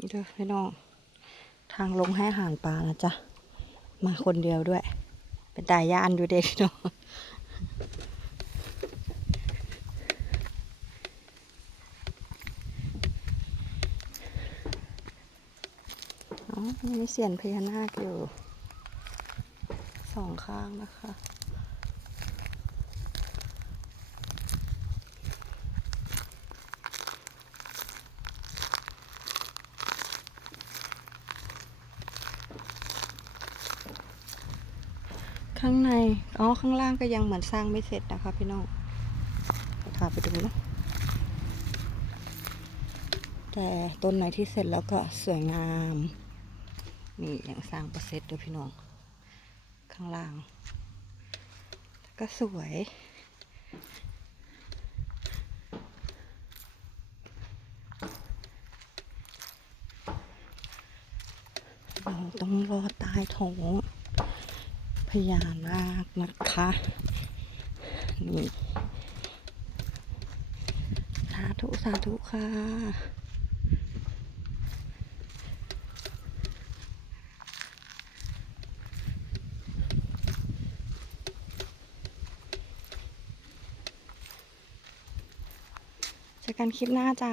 นี่เด้อพี่น้อง ทางลงให้อาหารปลานะจ๊ะ มาคนเดียวด้วย เป็นตายย่านอยู่เด็กเนาะอ๋อมีเสียนพญานาคอยู่สองข้างนะคะ ข้างใน อ๋อ ข้างล่างก็ยังเหมือนสร้างไม่เสร็จนะคะพี่น้องพาไปดูนะแต่ต้นไหนที่เสร็จแล้วก็สวยงาม นี่ยังสร้างประเสร็จด้วยพี่น้อง ข้างล่าง ก็สวย เราต้องรอต้ท้อง พญานาคนะคะนี่สาธุ สาธุ ค่ะ เจอกันคลิปหน้าจ้า